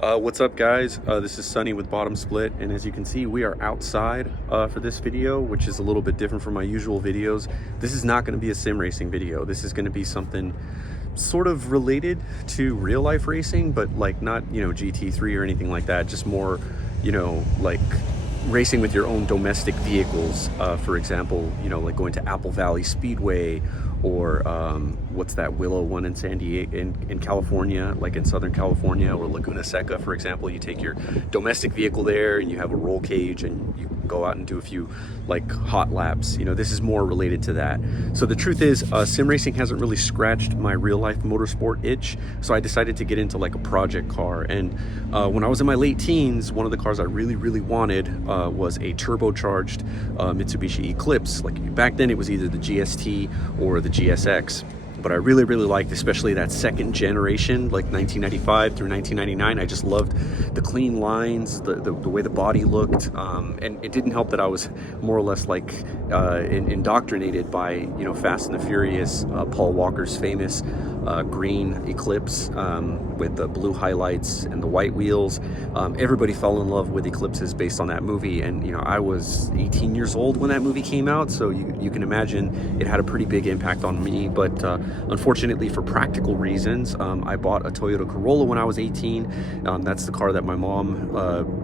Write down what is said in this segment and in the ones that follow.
What's up, guys? This is Sunny with Bottom Split, and as you can see, we are outside for this video, which is a little bit different from my usual videos. This is not going to be a sim racing video. This is going to be something sort of related to real life racing, but like not, GT3 or anything like that, just more, like racing with your own domestic vehicles. For example, like going to Apple Valley Speedway, or what's that Willow one in San Diego, in California, like in Southern California, or Laguna Seca, for example. You take your domestic vehicle there and you have a roll cage and you go out and do a few like hot laps. This is more related to that. So the truth is, sim racing hasn't really scratched my real life motorsport itch, so I decided to get into like a project car. And when I was in my late teens, one of the cars I really wanted was a turbocharged Mitsubishi Eclipse. Like back then it was either the GST or the GSX, but I really liked especially that second generation, like 1995 through 1999. I just loved the clean lines, the way the body looked, and it didn't help that I was more or less like indoctrinated by Fast and the Furious, Paul Walker's famous green Eclipse with the blue highlights and the white wheels. Everybody fell in love with Eclipses based on that movie, and I was 18 years old when that movie came out, so you can imagine it had a pretty big impact on me. But unfortunately, for practical reasons, I bought a Toyota Corolla when I was 18. That's the car that my mom,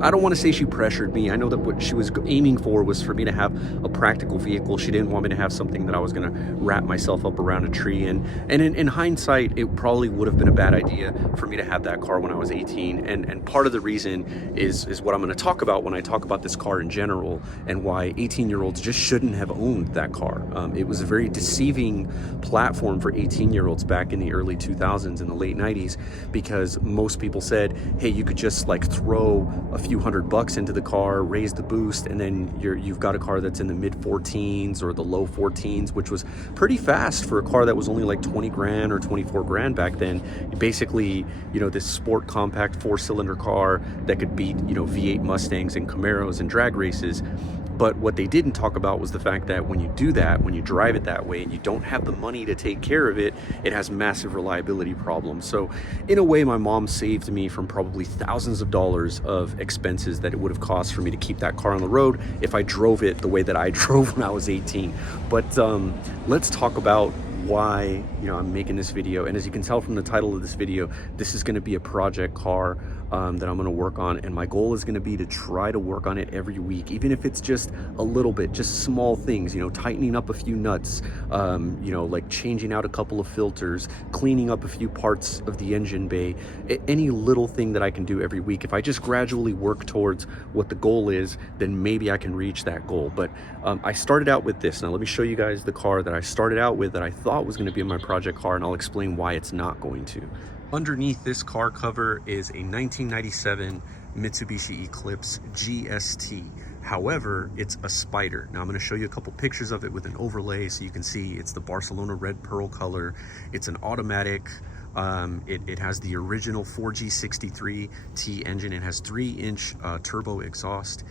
I don't want to say she pressured me. I know that what she was aiming for was for me to have a practical vehicle. She didn't want me to have something that I was going to wrap myself up around a tree. And in hindsight, it probably would have been a bad idea for me to have that car when I was 18. And part of the reason is what I'm going to talk about when I talk about this car in general, and why 18-year-olds just shouldn't have owned that car. It was a very deceiving platform for 18-year-olds back in the early 2000s, in the late 90s, because most people said, hey, you could just like throw a few $100 into the car, raise the boost, and then you've got a car that's in the mid 14s or the low 14s, which was pretty fast for a car that was only like 20 grand or 24 grand back then. Basically, this sport compact 4-cylinder car that could beat V8 Mustangs and Camaros and drag races. But what they didn't talk about was the fact that when you do that, when you drive it that way and you don't have the money to take care of it, it has massive reliability problems. So in a way, my mom saved me from probably thousands of dollars of expenses that it would have cost for me to keep that car on the road if I drove it the way that I drove when I was 18. But let's talk about why I'm making this video. And as you can tell from the title of this video, this is going to be a project car that I'm going to work on, and my goal is going to be to try to work on it every week, even if it's just a little bit, just small things, tightening up a few nuts, like changing out a couple of filters, cleaning up a few parts of the engine bay. Any little thing that I can do every week, if I just gradually work towards what the goal is, then maybe I can reach that goal. But I started out with this. Now let me show you guys the car that I started out with, that I thought was going to be my project car, and I'll explain why it's not going to. Underneath this car cover is a 1997 Mitsubishi Eclipse GST. However, it's a Spider. Now I'm going to show you a couple pictures of it with an overlay so you can see it's the Barcelona red pearl color. It's an automatic. It has the original 4G63T engine. It has 3-inch turbo exhaust.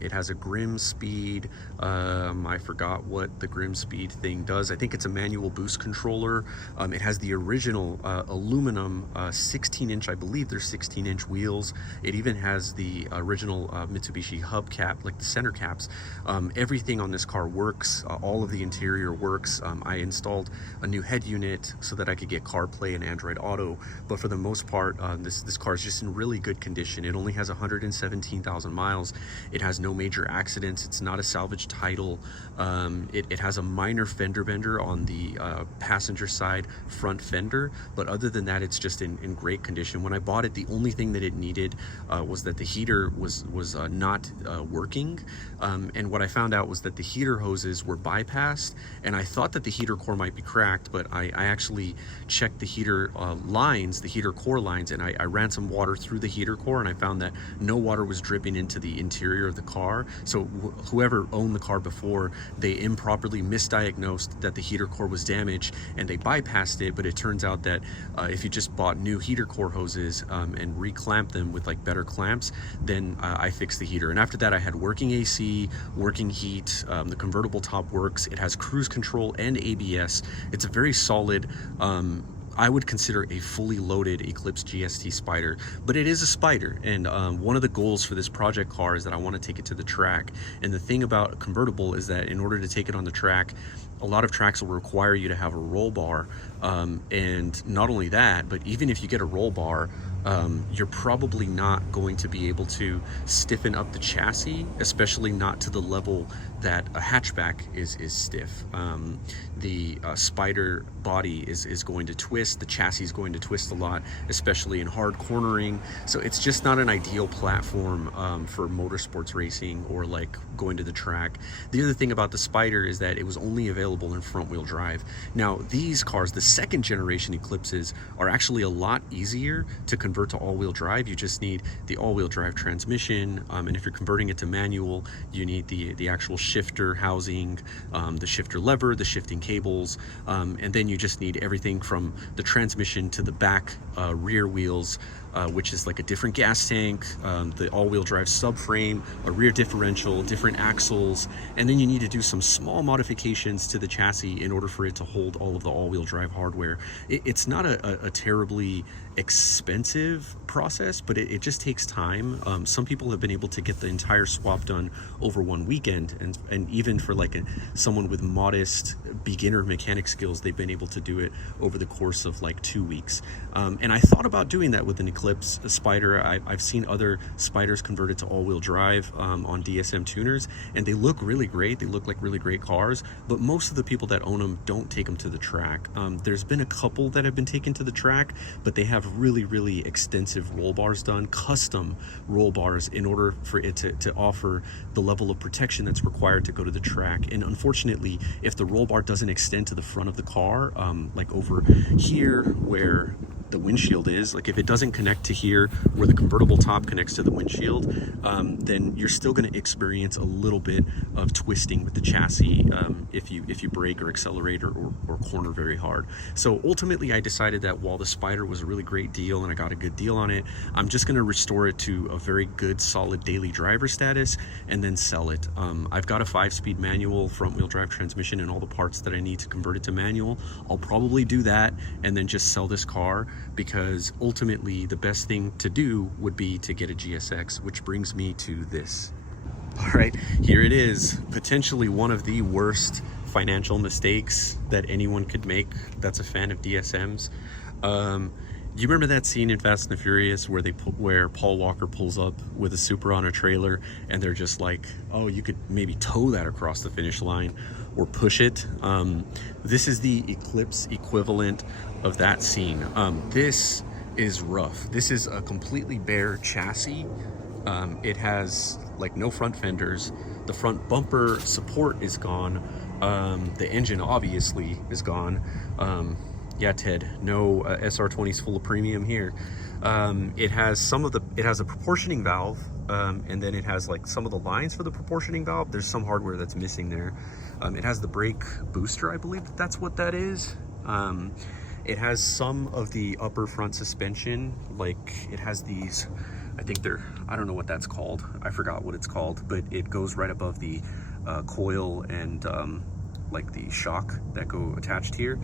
It has a Grim Speed. I forgot what the Grim Speed thing does. I think it's a manual boost controller. It has the original aluminum 16-inch, I believe they're 16-inch wheels. It even has the original Mitsubishi hubcap, like the center caps. Everything on this car works. All of the interior works. I installed a new head unit so that I could get CarPlay and Android Auto, but for the most part, this car is just in really good condition. It only has 117,000 miles. It has no major accidents. It's not a salvage title. It has a minor fender bender on the passenger side front fender, but other than that, it's just in great condition. When I bought it, the only thing that it needed was that the heater was not working, and what I found out was that the heater hoses were bypassed, and I thought that the heater core might be cracked, but I actually checked the heater lines, the heater core lines, and I ran some water through the heater core, and I found that no water was dripping into the interior of the car. So whoever owned the car before, they improperly misdiagnosed that the heater core was damaged and they bypassed it. But it turns out that if you just bought new heater core hoses and reclamped them with like better clamps, then I fixed the heater. And after that, I had working AC, working heat. The convertible top works. It has cruise control and ABS. It's a very solid I would consider a fully loaded Eclipse GST Spider, but it is a Spider. And one of the goals for this project car is that I want to take it to the track. And the thing about a convertible is that in order to take it on the track, a lot of tracks will require you to have a roll bar. And not only that, but even if you get a roll bar, you're probably not going to be able to stiffen up the chassis, especially not to the level that a hatchback is stiff. The Spider body is going to twist, the chassis is going to twist a lot, especially in hard cornering. So it's just not an ideal platform for motorsports racing or like going to the track. The other thing about the Spider is that it was only available in front wheel drive. Now these cars, the second generation Eclipses, are actually a lot easier to convert to all-wheel drive. You just need the all-wheel drive transmission, and if you're converting it to manual, you need the actual shifter housing, the shifter lever, the shifting cables, and then you just need everything from the transmission to the back rear wheels, which is like a different gas tank, the all-wheel drive subframe, a rear differential, different axles, and then you need to do some small modifications to the chassis in order for it to hold all of the all-wheel drive hardware. It's not a terribly expensive process, but it just takes time. Some people have been able to get the entire swap done over one weekend, and even for like someone with modest beginner mechanic skills, they've been able to do it over the course of like 2 weeks. And I thought about doing that with an Eclipse Spider. I've seen other Spiders converted to all-wheel drive on DSM Tuners, and they look really great. They look like really great cars, but most of the people that own them don't take them to the track. There's been a couple that have been taken to the track, but they have really extensive roll bars done, custom roll bars, in order for it to offer the level of protection that's required to go to the track. And unfortunately, if the roll bar doesn't extend to the front of the car, like over here where the windshield is, like if it doesn't connect to here where the convertible top connects to the windshield, then you're still going to experience a little bit of twisting with the chassis if you brake or accelerate or corner very hard. So ultimately I decided that while the Spider was a really great deal and I got a good deal on it, I'm just going to restore it to a very good solid daily driver status and then sell it. I've got a 5-speed manual front wheel drive transmission and all the parts that I need to convert it to manual. I'll probably do that and then just sell this car, because ultimately the best thing to do would be to get a GSX, which brings me to this. All right, here it is, potentially one of the worst financial mistakes that anyone could make that's a fan of DSMs. You remember that scene in Fast and the Furious where Paul Walker pulls up with a Supra on a trailer and they're just like, oh, you could maybe tow that across the finish line or push it? This is the Eclipse equivalent of that scene. This is rough. This is a completely bare chassis. It has like no front fenders. The front bumper support is gone. The engine obviously is gone. Yeah, Ted, no SR20's full of premium here. It has a proportioning valve, and then it has like some of the lines for the proportioning valve. There's some hardware that's missing there. It has the brake booster, I believe that's what that is. It has some of the upper front suspension, like it has these, I don't know what that's called. I forgot what it's called, but it goes right above the coil and like the shock that go attached here.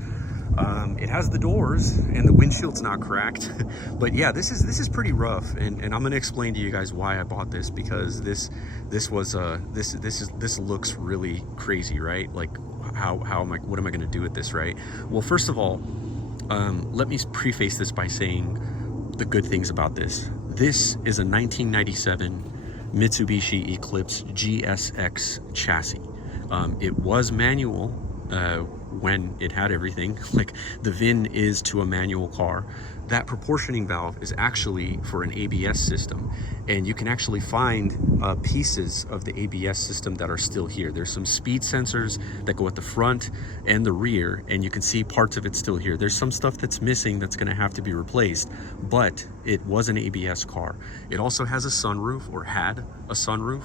It has the doors and the windshield's not cracked. But yeah, this is pretty rough, and I'm gonna explain to you guys why I bought this, because this looks really crazy, right? Like what am I gonna do with this, right? Well, first of all, let me preface this by saying the good things about this. This is a 1997 Mitsubishi Eclipse GSX chassis. It was manual when it had everything. Like, the VIN is to a manual car. That proportioning valve is actually for an ABS system, and you can actually find pieces of the ABS system that are still here. There's some speed sensors that go at the front and the rear, and you can see parts of it still here. There's some stuff that's missing that's going to have to be replaced, but it was an ABS car. It also has a sunroof, or had a sunroof.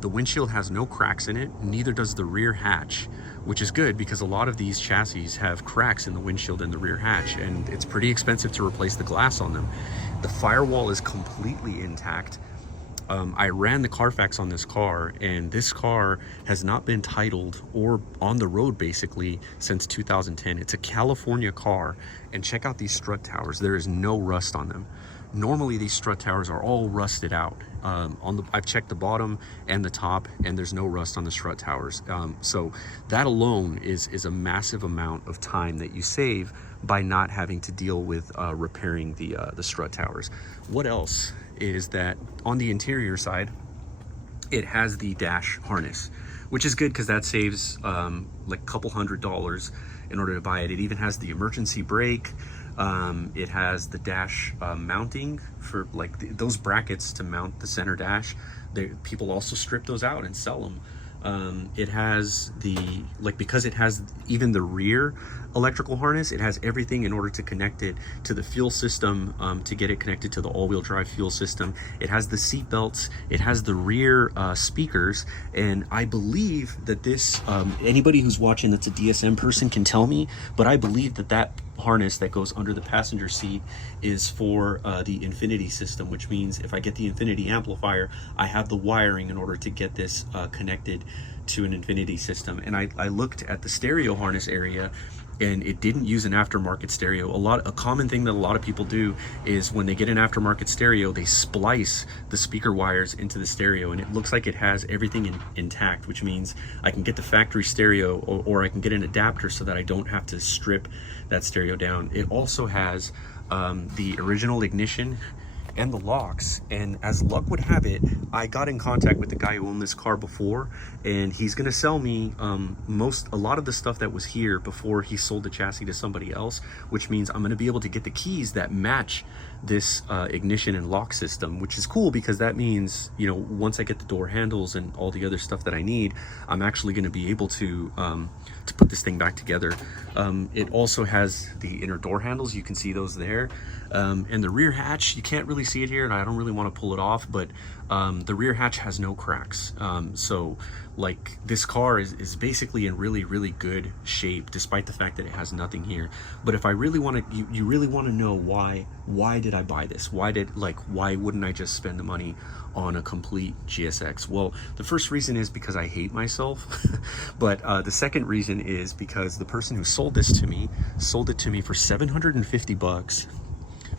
The windshield has no cracks in it, neither does the rear hatch, which is good because a lot of these chassis have cracks in the windshield and the rear hatch, and it's pretty expensive to replace the glass on them. The firewall is completely intact. I ran the Carfax on this car, and this car has not been titled or on the road basically since 2010. It's a California car, and check out these strut towers. There is no rust on them. Normally these strut towers are all rusted out. I've checked the bottom and the top, and there's no rust on the strut towers. So that alone is a massive amount of time that you save by not having to deal with repairing the strut towers. What else is that on the interior side, it has the dash harness, which is good because that saves like a couple $100 in order to buy it. It even has the emergency brake. It has the dash mounting for like those brackets to mount the center dash. People also strip those out and sell them. It has because it has even the rear electrical harness, it has everything in order to connect it to the fuel system, to get it connected to the all-wheel drive fuel system. It has the seat belts, it has the rear speakers, and I believe that this, anybody who's watching that's a DSM person can tell me, but I believe that harness that goes under the passenger seat is for the Infinity system, which means if I get the Infinity amplifier, I have the wiring in order to get this connected to an Infinity system. And I looked at the stereo harness area, and it didn't use an aftermarket stereo. A common thing that a lot of people do is when they get an aftermarket stereo, they splice the speaker wires into the stereo, and it looks like it has everything intact, which means I can get the factory stereo, or I can get an adapter so that I don't have to strip that stereo down. It also has the original ignition and the locks, and as luck would have it, I got in contact with the guy who owned this car before, and he's gonna sell me a lot of the stuff that was here before he sold the chassis to somebody else, which means I'm gonna be able to get the keys that match this ignition and lock system, which is cool because that means, you know, once I get the door handles and all the other stuff that I need, I'm actually gonna be able to put this thing back together. It also has the inner door handles, you can see those there. And the rear hatch, you can't really see it here, and I don't really want to pull it off, but the rear hatch has no cracks. So like this car is basically in really, really good shape, despite the fact that it has nothing here. But if I really want to, you really want to know why did I buy this? Why wouldn't I just spend the money on a complete GSX? Well, the first reason is because I hate myself. But the second reason is because the person who sold this to me sold it to me for $750,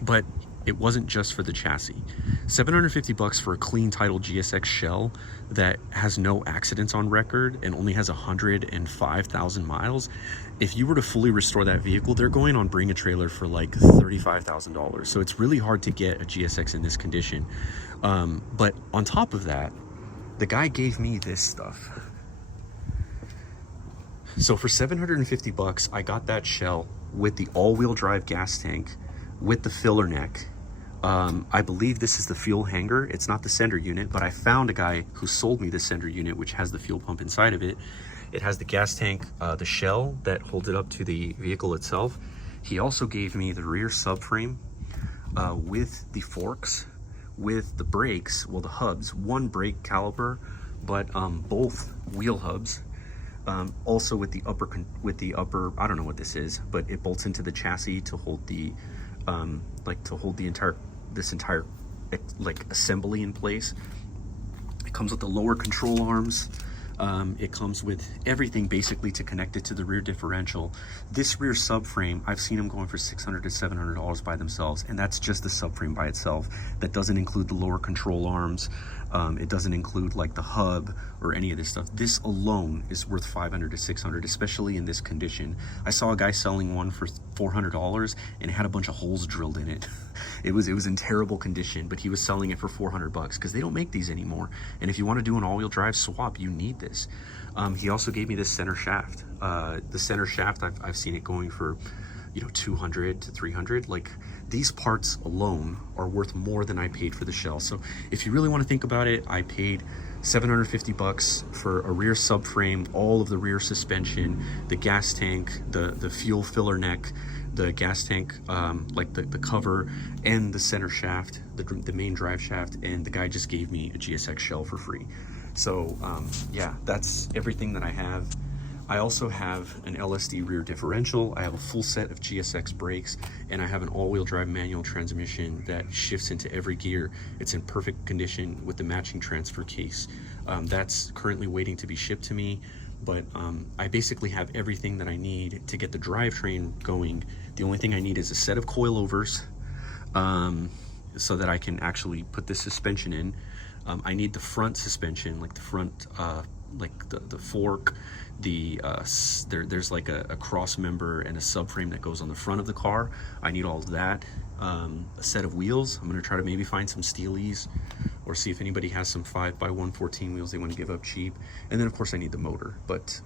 but it wasn't just for the chassis. $750 for a clean title GSX shell that has no accidents on record and only has 105,000 miles. If you were to fully restore that vehicle, they're going on Bring a Trailer for like $35,000. So it's really hard to get a GSX in this condition. But on top of that, the guy gave me this stuff. So for $750, I got that shell with the all-wheel drive gas tank, with the filler neck. I believe this is the fuel hanger. It's not the sender unit, but I found a guy who sold me the sender unit, which has the fuel pump inside of it. It has the gas tank, the shell that holds it up to the vehicle itself. He also gave me the rear subframe with the forks, with the brakes, well, the hubs, one brake caliper, but both wheel hubs. Also with the upper, I don't know what this is, but it bolts into the chassis to hold the this entire assembly in place. It comes with the lower control arms. It comes with everything basically to connect it to the rear differential. This rear subframe, I've seen them going for $600 to $700 by themselves, and that's just the subframe by itself. That doesn't include the lower control arms. It doesn't include like the hub or any of this stuff. This alone is worth $500 to $600, especially in this condition. I saw a guy selling one for $400 and it had a bunch of holes drilled in it. It was in terrible condition, but he was selling it for $400 because they don't make these anymore. And if you want to do an all-wheel drive swap, you need this. He also gave me this center shaft. The center shaft, I've seen it going for, you know, $200 to $300. Like, these parts alone are worth more than I paid for the shell. So if you really want to think about it, I paid $750 for a rear subframe, all of the rear suspension, the gas tank, the fuel filler neck, the gas tank, like the cover, and the center shaft, the main drive shaft, and the guy just gave me a GSX shell for free. So yeah, that's everything that I have I also have an LSD rear differential. I have a full set of GSX brakes, and I have an all-wheel drive manual transmission that shifts into every gear. It's in perfect condition with the matching transfer case. That's currently waiting to be shipped to me, but I basically have everything that I need to get the drivetrain going. The only thing I need is a set of coilovers, so that I can actually put the suspension in. I need the front suspension, like the front, like the fork, there's like a cross member and a subframe that goes on the front of the car. I need all of that. A set of wheels. I'm gonna try to maybe find some Steelies or see if anybody has some 5x114 wheels they want to give up cheap. And then of course I need the motor. But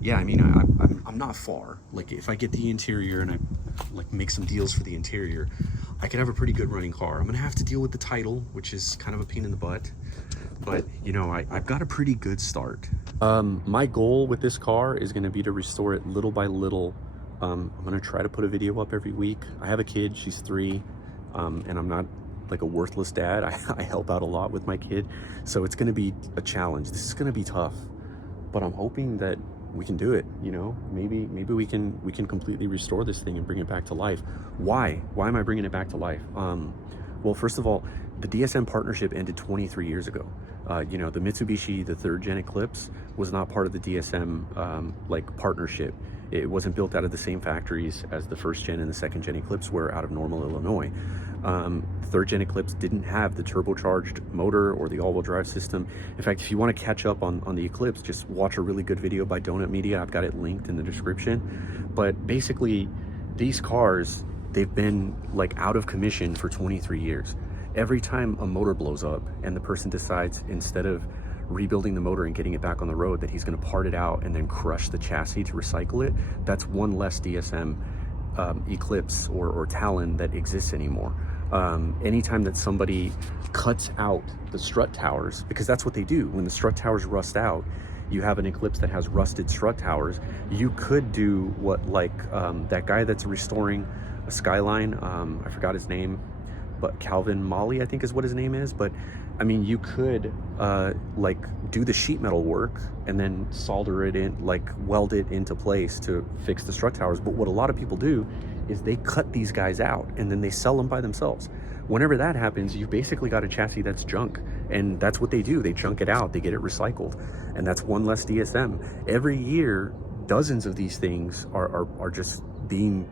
yeah, I mean, I'm not far. Like if I get the interior and I like make some deals for the interior, I could have a pretty good running car. I'm gonna have to deal with the title, which is kind of a pain in the butt, but you know, I've got a pretty good start. My goal with this car is gonna be to restore it little by little. I'm gonna try to put a video up every week. I have a kid, she's 3, and I'm not like a worthless dad. I help out a lot with my kid, so it's gonna be a challenge. This is gonna be tough, but I'm hoping that we can do it. You know, maybe we can completely restore this thing and bring it back to life. Why am I bringing it back to life? Well, first of all, the DSM partnership ended 23 years ago. You know, the Mitsubishi, the 3rd gen Eclipse, was not part of the DSM like partnership. It wasn't built out of the same factories as the 1st gen and the 2nd gen Eclipse were out of Normal, Illinois. 3rd gen Eclipse didn't have the turbocharged motor or the all-wheel drive system. In fact, if you want to catch up on the Eclipse, just watch a really good video by Donut Media. I've got it linked in the description. But basically, these cars, they've been like out of commission for 23 years. Every time a motor blows up and the person decides, instead of rebuilding the motor and getting it back on the road, that he's going to part it out and then crush the chassis to recycle it, that's one less DSM Eclipse or Talon that exists anymore. Anytime that somebody cuts out the strut towers, because that's what they do when the strut towers rust out, you have an Eclipse that has rusted strut towers. You could do what, like that guy that's restoring a Skyline, I forgot his name, but Calvin Molly, I think is what his name is. But I mean, you could like do the sheet metal work and then solder it in, like weld it into place to fix the strut towers. But what a lot of people do is they cut these guys out and then they sell them by themselves. Whenever that happens, you've basically got a chassis that's junk, and that's what they do. They junk it out, they get it recycled, and that's one less DSM. Every year, dozens of these things are just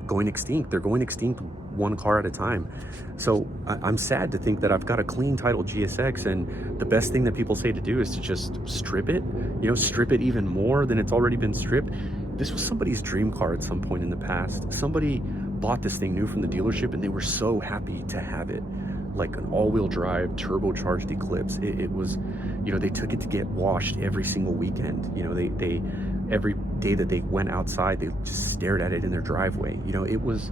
going extinct. They're going extinct one car at a time. So I'm sad to think that I've got a clean title GSX, and the best thing that people say to do is to just strip it, you know, strip it even more than it's already been stripped. This was somebody's dream car at some point in the past. Somebody bought this thing new from the dealership and they were so happy to have it, like an all-wheel drive turbocharged Eclipse. It was, you know, they took it to get washed every single weekend. You know, they every day that they went outside, they just stared at it in their driveway. You know, it was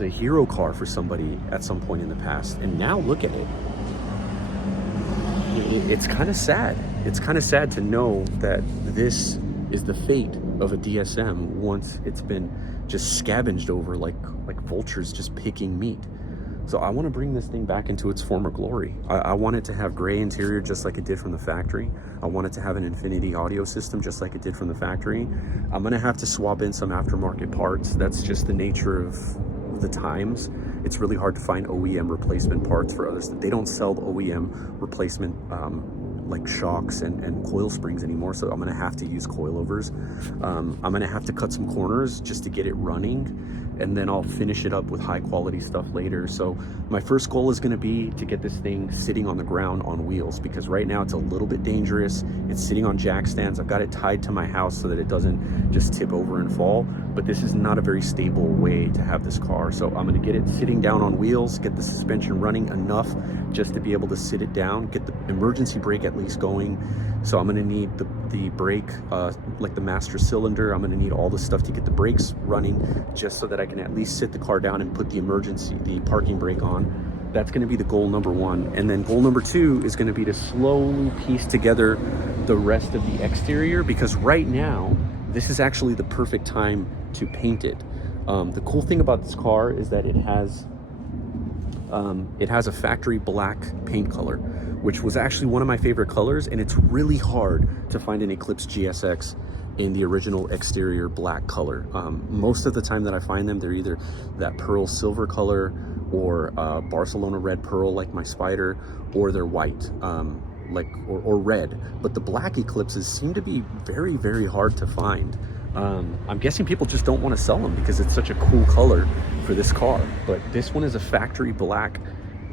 a hero car for somebody at some point in the past, and now look at it. It's kind of sad. It's kind of sad to know that this is the fate of a DSM once it's been just scavenged over like vultures just picking meat. So I want to bring this thing back into its former glory. I want it to have gray interior just like it did from the factory. I want it to have an Infinity audio system just like it did from the factory. I'm going to have to swap in some aftermarket parts. That's just the nature of the times. It's really hard to find OEM replacement parts for others. They don't sell the OEM replacement like shocks and coil springs anymore, so I'm going to have to use coilovers. I'm going to have to cut some corners just to get it running, and then I'll finish it up with high quality stuff later. So my first goal is going to be to get this thing sitting on the ground on wheels, because right now it's a little bit dangerous. It's sitting on jack stands. I've got it tied to my house so that it doesn't just tip over and fall, but this is not a very stable way to have this car. So I'm going to get it sitting down on wheels, get the suspension running enough just to be able to sit it down, get the emergency brake at least going. So I'm going to need the brake, like the master cylinder. I'm going to need all the stuff to get the brakes running, just so that I can at least sit the car down and put the parking brake on. That's going to be the goal number one. And then goal number two is going to be to slowly piece together the rest of the exterior, because right now this is actually the perfect time to paint it. The cool thing about this car is that it has a factory black paint color, which was actually one of my favorite colors, and it's really hard to find an Eclipse GSX in the original exterior black color. Most of the time that I find them, they're either that pearl silver color or Barcelona red pearl like my Spider, or they're white, or red. But the black Eclipses seem to be very, very hard to find. I'm guessing people just don't want to sell them because it's such a cool color for this car. But this one is a factory black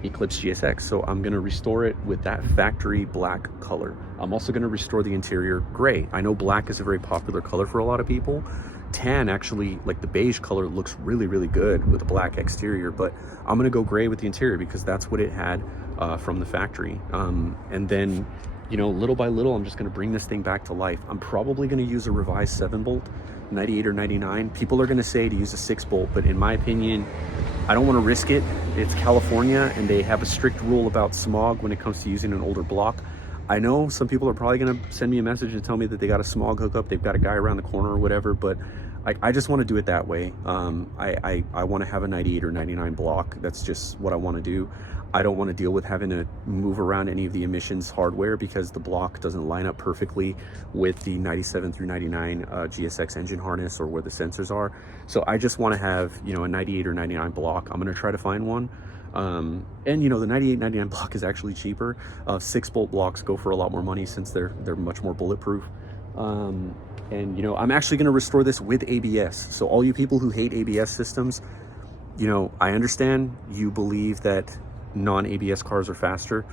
Eclipse GSX, so I'm going to restore it with that factory black color. I'm also going to restore the interior gray. I know black is a very popular color for a lot of people. Tan, actually, like the beige color, looks really, really good with a black exterior, but I'm going to go gray with the interior because that's what it had from the factory. And then, you know, little by little, I'm just going to bring this thing back to life. I'm probably going to use a revised 7-bolt, 98 or 99. People are going to say to use a 6-bolt, but in my opinion, I don't want to risk it. It's California, and they have a strict rule about smog when it comes to using an older block. I know some people are probably going to send me a message and tell me that they got a smog hookup, they've got a guy around the corner or whatever, but I just want to do it that way. I want to have a 98 or 99 block. That's just what I want to do. I don't want to deal with having to move around any of the emissions hardware because the block doesn't line up perfectly with the 97 through 99 GSX engine harness or where the sensors are. So I just want to have, you know, a 98 or 99 block. I'm going to try to find one. And you know, the 98, 99 block is actually cheaper. 6-bolt blocks go for a lot more money since they're much more bulletproof. And you know, I'm actually going to restore this with ABS. So all you people who hate ABS systems, you know, I understand you believe that non-ABS cars are faster.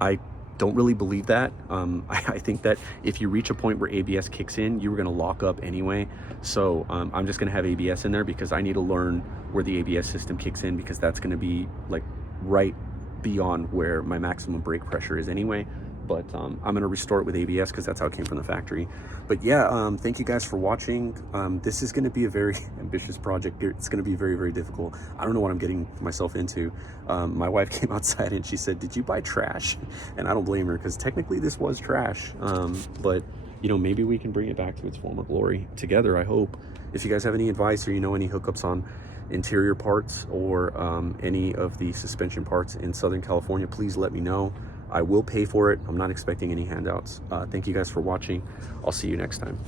I don't really believe that. I think that if you reach a point where ABS kicks in, you were going to lock up anyway. So I'm just going to have ABS in there because I need to learn where the ABS system kicks in, because that's going to be like right beyond where my maximum brake pressure is anyway. But I'm going to restore it with ABS because that's how it came from the factory. But yeah, thank you guys for watching. This is going to be a very ambitious project. It's going to be very, very difficult. I don't know what I'm getting myself into. My wife came outside and she said, "Did you buy trash?" And I don't blame her, because technically this was trash. But you know, maybe we can bring it back to its former glory together, I hope. If you guys have any advice, or you know any hookups on interior parts or any of the suspension parts in Southern California, please let me know. I will pay for it. I'm not expecting any handouts. Thank you guys for watching. I'll see you next time.